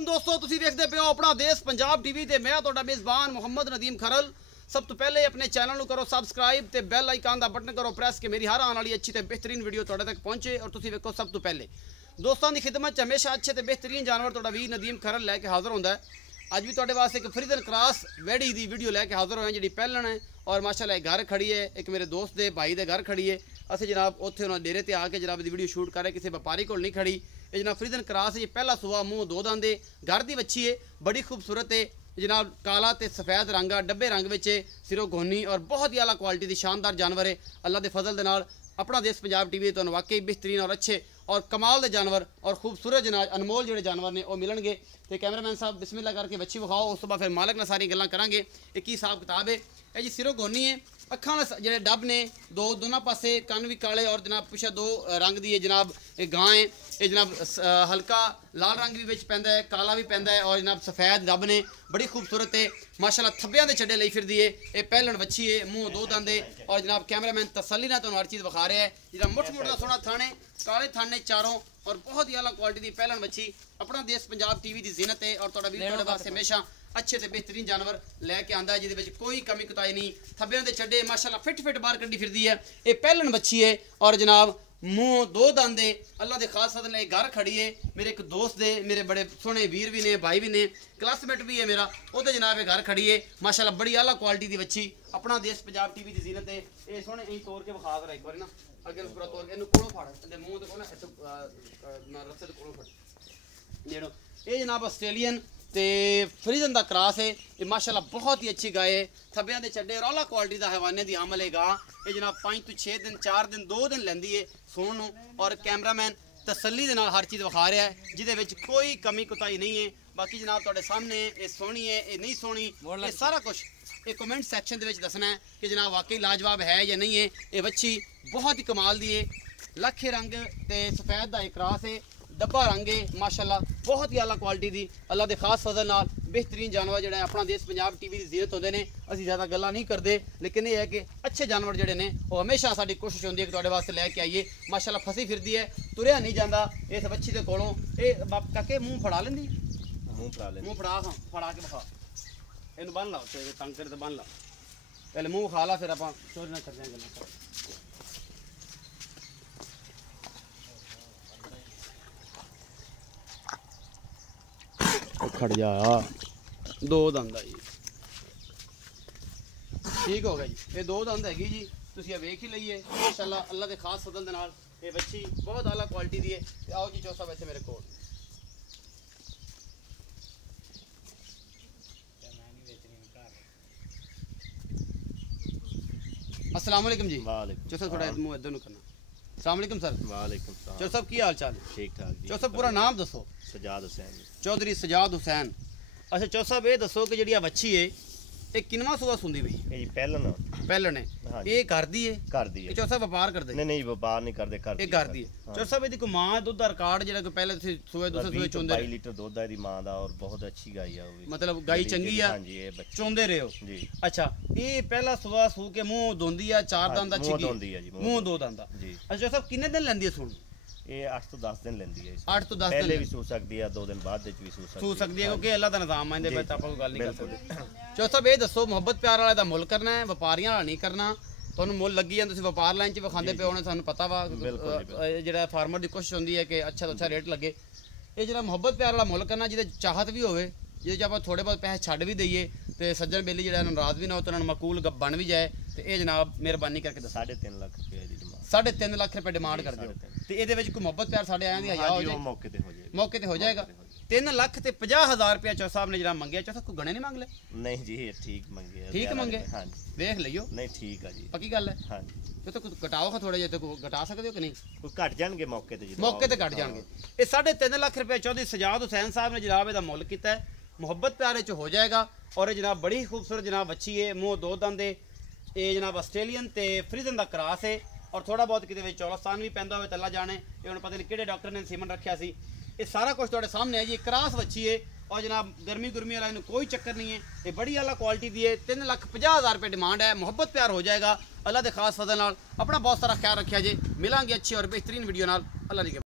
वालेकुम दोस्तों, तुसी देखते पे हो अपना देश पंजाब टीवी ते मैं तुहाडा मेज़बान मुहम्मद नदीम खरल। सब तो पहले अपने चैनल नू करो सबसक्राइब ते बैल आइकन दा बटन करो प्रेस के मेरी हर आने वाली अच्छी ते बेहतरीन वीडियो तुहाडे तक पहुंचे और तुसी वेखो सब तो पहले। दोस्तों की खिदमत च हमेशा अच्छे ते बेहतरीन जानवर तुहाडा वीर नदीम खरल लैके हाज़र होंदा है। अज भी तुहाडे वास्ते एक फ्रीजन क्रॉस वेड़ी दी वीडियो लैके हाज़र होए जी पहलन है और माशाल्लाह एक घर खड़ी है, एक मेरे दोस्त दे भाई दे घर खड़ी है। असं जनाब उत्थे उन्होंने डेरे ते आके जनाब दी वीडियो शूट कर रहे, किसी व्यापारी को नहीं खड़ी। ये जनाब फ्रीजन क्रॉस है, पहला सुबह मुँह दो दांदे घर की बच्ची है, बड़ी खूबसूरत है जनाब, काला ते सफ़ेद रंग आ, डब्बे रंग में सिरों गोनी और बहुत ही आला क्वालिटी की शानदार जानवर है। अल्लाह के फजल के नाल अपना देश पंजाब टीवी तो वाकई बेहतरीन और अच्छे और कमाल के जानवर और खूबसूरत जनाब अनमोल जोड़े जानवर ने वो मिलणगे। तो कैमरामैन साहब बिस्मिल्लाह करके बच्ची विखाओ, उस तो बाद फिर मालक ने सारी गल्लां करांगे। एक ही हिसाब किताब है। ये जी सिरों गोनी है, अखां जो डब ने दोनों पासे, कन भी काले और जनाब पिछे दो रंग की है जनाब। ये गां है, ये जनाब हल्का लाल रंग भी विच पैंदा है, काला भी पैंदा है और जनाब सफ़ेद डब ने, बड़ी खूबसूरत है माशाल्लाह। थब्बियां दे चड्डे लई फिरदी है, ये पहलन बच्ची है, मुँह दो दंदे और जनाब कैमरामैन तसल्ली नाल तुहानूं हर चीज़ विखा रहा है। जनाब मुठ मुठ दा सोहना थाने, काले थाने चारों और बहुत ही आला क्वालिटी की पहलन बच्ची अपना देश पंजाब टीवी की जीनत है। और तुहाडा वीर तुहाडे वास्ते हमेशा अच्छे ते बेहतरीन जानवर लैके आंदा है, जिहदे कोई कमी कुताई नहीं। थब्बियां दे चड्डे माशाल्लाह फिट फिट बाहर कड्डी फिरदी है। ये पहलन बच्ची है और जनाब मुँह दो दांदे अल्लाह के खास फजल ने घर खड़ी है। मेरे एक दोस्त दे मेरे बड़े सोहने वीर भी ने, भाई भी ने, क्लासमेट भी है मेरा, वो तो जनाब घर खड़ी है माशाल्लाह, बड़ी आला क्वालिटी की बच्ची अपना देश पंजाब टीवी की जीनत है। ये सोहने यही तोड़ के विखा कर एक बार ना अगे पूरा तोड़ के कोलों फड़ मुँह तो कोना रस्से तो कोलों फड़ जेड़ो। ये जनाब आस्ट्रेलियन ते फ्रीजन दा क्रॉस है। ये माशाल्लाह बहुत ही अच्छी गाय है, थब्बियां दे चड्डे रौला क्वालिटी का हैवाने की आमल है गां। ये जनाब 5 तो 6 दिन 4 दिन 2 दिन लैंदी है सोण नूं और कैमरामैन तसल्ली दे नाल हर चीज़ विखा रहा है, जिहदे विच कोई कमी कुताई नहीं है। बाकी जनाब तुहाडे सामने ये सोहनी है, ये नहीं सोहनी, ये सारा कुछ ये कमेंट सैक्शन दे विच दसना है कि जनाब वाकई लाजवाब है या नहीं है। ये बच्ची बहुत ही कमाल दी है, लखे रंग ते सफ़ेद दा एक क्रॉस है, डब्बा रंग है माशाल्लाह, बहुत ही आला क्वालिटी दी अल्लाह के खास फजल नाल बेहतरीन जानवर जोड़े अपना देश पंजाब टीवी की जीरत होते हैं। असीं ज़्यादा गल्लां नहीं करते, लेकिन यह है कि अच्छे जानवर जोड़े ने वो हमेशा साडी कोशिश होंदी है कि तुहाडे वास्ते लैके आइए। माशाल्लाह फसी फिरदी है, तुरिया नहीं जाता इस बच्ची के कोलों। ये काके मुँह फड़ा लेंदी, मुँह फड़ा हाँ फड़ा के विखा, इनू बन लाओ तंग कर बन ला, पहले मुँह खा ला फिर आप चोरी ना करते हैं गल्लां। खड़ जा, दो दंद है जी, ठीक हो गया जी। ये दो दंद हैगी जी, तुसीं वेख ही लईए माशाल्लाह अल्लाह के खास फजल दे नाल ये बच्ची बहुत आला क्वालिटी दी है। आओ जी चौसा बैठे मेरे को। अस्सलाम वालेकुम जी। वालेकुम चौसा थोड़ा मुँह इधर करना। अस्सलाम वालेकुम सर। वालेकुम सलाम। चौसा साहब की हाल चाल है? ठीक ठाक जी। चौसा पूरा नाम दसो। सजाद हुसैन। चौधरी सजाद हुसैन। अच्छा चौसा साहब ये दसो कि जी बच्ची है ये किनवा सुबह सुंदी पई? ये पहलन पहलन है, ये घर दी है? कर दी है। चौसा साहब व्यापार करदे? नहीं नहीं व्यापार नहीं करदे, कर ये घर दी है। चौसा साहब इहदी कोई मां दुध दा रिकॉर्ड जेड़ा कोई पहले तुसीं सुबह दूसरे सुबह चोंदे 22 लीटर दूध है दी मां दा और बहुत अच्छी गाय है वो भी। मतलब गाय चंगी है? हां जी, ये बच्ची चोंदे रहे हो जी। अच्छा ये पहला सुबह सू के मुंह धोंदी है, चार दंद अच्छी मुंह धोंदी है जी, मुंह दो दंद जी। अच्छा साहब कितने दिन लेंदी है सुन? ये 8 तो 10 दिन लेंदी है। 8 तो 10 पहले दिन भी सू सकदी है, 2 दिन बाद विच भी सू सकदी है क्योंकि अल्लाह दा निजाम है, इहदे विच आपां कोई गल नहीं कर बिल्कुल। सकदे। चौथा साहब ये दसो मुहब्बत प्यार वाले दा मुल करना है, व्यापारियां वाला नहीं करना? तुहानूं मुल लगी जांदा, तुसीं व्यापार लाइन च विखांदे पे होणे, सानूं पता वा जेड़ा फार्मर दी कोशिश होंदी है कि अच्छा तो अच्छा रेट लगे। ये जेड़ा मुहब्बत प्यार वाला मुल करना जिहदे चाहत भी होवे, जिहदे आप थोड़े बहुत पैसे छड्ड भी दईए ते सज्जन बेली जेड़ा नाराज भी ना हो, तो उन्हां नूं मकूल बन भी जाए, तो ये जनाब मेहरबानी करके दसो। 3.5 लाख रुपए दी डिमांड। 3.5 लाख रुपए डिमांड कर दिओ ते इहदे विच कोई मुहब्बत प्यार साडे आयां दी हया हो जाए, मौके ते हो जाएगा। मौके ते हो जाएगा। 3 लाख ते 50,000 रुपया चौसा साहब ने जरा मंगया, चौसा कोई गणे नहीं मंग ले? नहीं जी, ये ठीक मंगे है। ठीक मंगे? हां जी, देख लियो। नहीं ठीक है जी, पक्की गल है? हां जी। तो कुछ घटाओ थोड़े जे, तो घटा सकते हो कि नहीं? कोई घट जाएंगे मौके ते जी, मौके ते घट जाएंगे। ये 3.5 लाख रुपया चौधरी सजाद हुसैन साहब ने जनाब इहदा मुल कीता है, मुहब्बत प्यारे च हो जाएगा। और ये जनाब बड़ी खूबसूरत जनाब बच्ची है, मुँह दो दंद है, ये जनाब आस्ट्रेलियन ते फ्रीजन का क्रॉस है और थोड़ा बहुत कितने चौलस्तान भी पैंदा हो, अल्लाह जाने ये हुण पता नहीं किहड़े डॉक्टर ने सीमन रखा सी। ये सारा कुछ तुहाडे सामने है जी। क्रॉस बच्ची है और जनाब गर्मी गुरमी वाला इन्हूं कोई चक्कर नहीं है, ये बड़ी आला क्वालिटी दी है। 3,50,000 रुपये डिमांड है, मुहब्बत प्यार हो जाएगा अल्लाह के खास फजल नाल। अपना बहुत सारा ख्याल रखा जी, मिलांगे अच्छी और बेहतरीन वीडियो नाल। अल्लाह दी